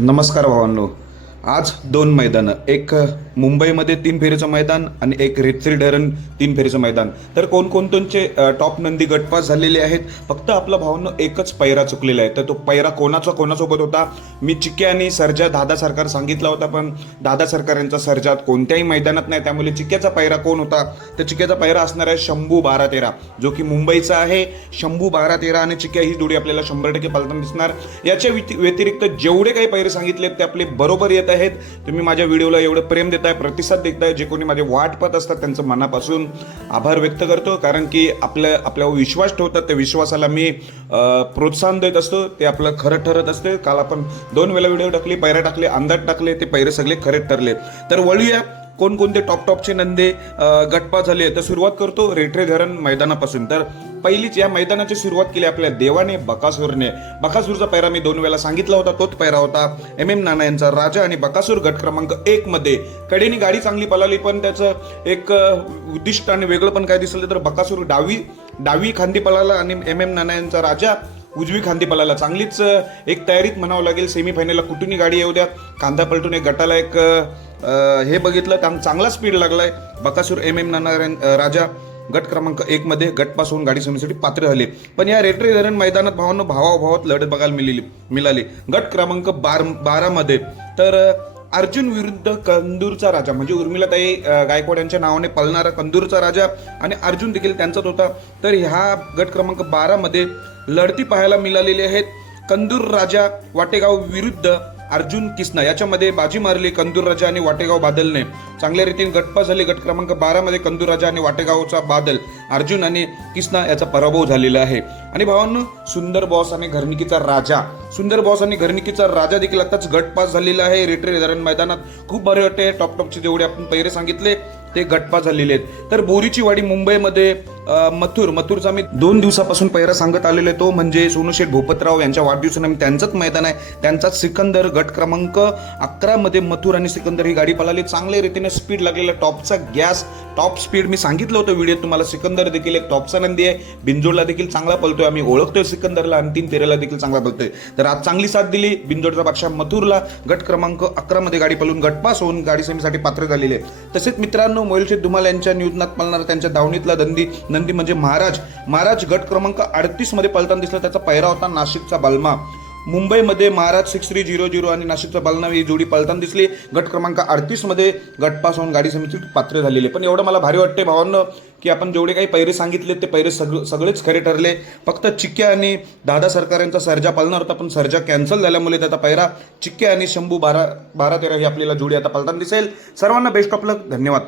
नमस्कार भावांनो. आज दोन मैदानं, एक मुंबईमध्ये 3 फेरीचं मैदान आणि एक रेतश्री धरण 3 फेरीचं मैदान. तर कोणकोणत्यांचे टॉप नंदी गटपास झालेले आहेत. फक्त आपला भावांनो एकच पैरा चुकलेला आहे. तर तो पैरा कोणासोबत होता. मी चिक्के आणि सर्जा दादा सरकार सांगितला होता, पण दादा सरकार यांचा सर्जा कोणत्याही मैदानात नाही. त्यामुळे चिक्क्याचा पैरा कोण होता, तर चिक्क्याचा पैरा असणार आहे शंभू 12-13, जो की मुंबईचा आहे. शंभू 12-13 आणि चिक्क्या ही जोडी आपल्याला 100% पालताना दिसणार. याच्या व्यतिरिक्त जेवढे काही पैरे सांगितले ते आपले बरोबर येत आहेत. तुम्ही माझ्या व्हिडिओला एवढं प्रेम देताय, प्रतिसाद देताय. जे कोणी माझे वाट पाहत असतात त्यांचं मनापासून आभार व्यक्त करतो, कारण की आपल्यावर विश्वास ठेवतात. त्या विश्वासाला मी प्रोत्साहन देत असतो. ते आपलं खरं ठरत असते. काल आपण 2 वेळा व्हिडिओ टाकले, पैरे टाकले, अंदाज टाकले, ते पैरे सगळे खरे ठरले. तर वळूया कोणकोणते टॉपचे नंदे गटपास झाले. तर सुरुवात करतो रेठरे धरण मैदानापासून. तर पहिलीच या मैदानाची सुरुवात केली आपल्या देवाने बकासूरने. बकासूरचा पैरा मी 2 वेळा सांगितला होता. तोच पैरा होता MM नाना यांचा राजा आणि बकासूर. गट क्रमांक 1 मध्ये कडेनी गाडी चांगली पळाली, पण त्याचं एक उद्दिष्ट आणि वेगळं पण काय दिसलं तर बकासूर डावी खांदी पळाला आणि MM नाना यांचा राजा उजवी खांदी पळाला. चांगलीच एक तयारीत म्हणावं लागेल. सेमीफायनलला कुठूनही गाडी येऊ द्या, कांदा पलटून एक गटाला एक हे बघितलं, चांगला स्पीड लागलाय. बकासूर MM नाना राजा गट क्रमांक 1 मध्ये गटपास होऊन गाडी समितीसाठी पात्र झाले. पण या रेटरी धरण मैदानात भावाभावात लढत बघायला मिळाली. गट क्रमांक 12 मध्ये तर अर्जुन विरुद्ध कंदूरचा राजा, म्हणजे उर्मिलाताई गायकवाड यांच्या नावाने पळणारा कंदूरचा राजा आणि अर्जुन देखील त्यांचाच होता. तर ह्या गट क्रमांक 12 मध्ये लढती पाहायला मिळालेली आहेत. कंदूर राजा वाटेगाव विरुद्ध अर्जुन किसना याच्यामध्ये बाजी मारली कंदूर राजा आणि वाटेगाव बादलने. चांगल्या रीतीने गटपास झाले. गट क्रमांक 12 मध्ये कंदूर राजा आणि वाटेगावचा बादल, अर्जुन आणि किसना याचा पराभव झालेला आहे. आणि भावांनो, सुंदर बॉस आणि घरनिकीचा राजा देखील आताच गटपास झालेला आहे रेटरे धरण मैदानात. खूप भारी वाटते. टॉपचे जेवढे आपण पैरे सांगितले ते गटपास झालेले आहेत. तर बोरीची वाडी मुंबईमध्ये मथुरचा मी 2 दिवसापासून पैरा सांगत आलेलो आहे. तो म्हणजे सोनूशेठ भूपतराव यांच्या वाढदिवसानिमित्त त्यांचंच मैदान आहे. त्यांचाच सिकंदर. गट क्रमांक 11 मध्ये मथुर आणि सिकंदर ही गाडी पळाली. चांगल्या रीतीने स्पीड लागलेला टॉपचा गॅस, टॉप स्पीड मी सांगितलं होतं व्हिडिओत तुम्हाला. सिकंदर देखील एक टॉपचा नंदी आहे. बिंजोडला देखील चांगला पळतोय. आम्ही ओळखतोय सिकंदरला आणि 3 फेऱ्याला देखील चांगला पळतोय. तर आज चांगली साथ दिली बिंजोडचा बादशाह मथुरला. गट क्रमांक 11 मध्ये गाडी पळून गटपास होऊन गाडी सेमीसाठी पात्र झालेली आहे. तसेच मित्रांनो, मोहिलशेठ धुमाल यांच्या नियोजनात पळणारा त्यांच्या दावणीतला नंदी म्हणजे महाराज गट क्रमांक 38 मध्ये पळताना दिसला. त्याचा पैरा होता नाशिकचा बलमा. मुंबईमध्ये महाराज 6300 आणि नाशिकचा बलमा ही जोडी पळताना दिसली. गट क्रमांक 38 मध्ये गटपास होऊन गाडी समिती पात्र झालेले. पण एवढं मला भारी वाटते भावांनो, की आपण जेवढे काही पैरे सांगितले ते पैरे सगळेच खरे ठरले. फक्त चिक्क्या आणि दादा सरकार यांचा सर्जा पळणार होता, पण सर्जा कॅन्सल झाल्यामुळे त्याचा पैरा चिक्क्या आणि शंभू 12-13 ही आपल्याला जोडी आता पळताना दिसेल. सर्वांना बेस्ट ऑफ लक. धन्यवाद.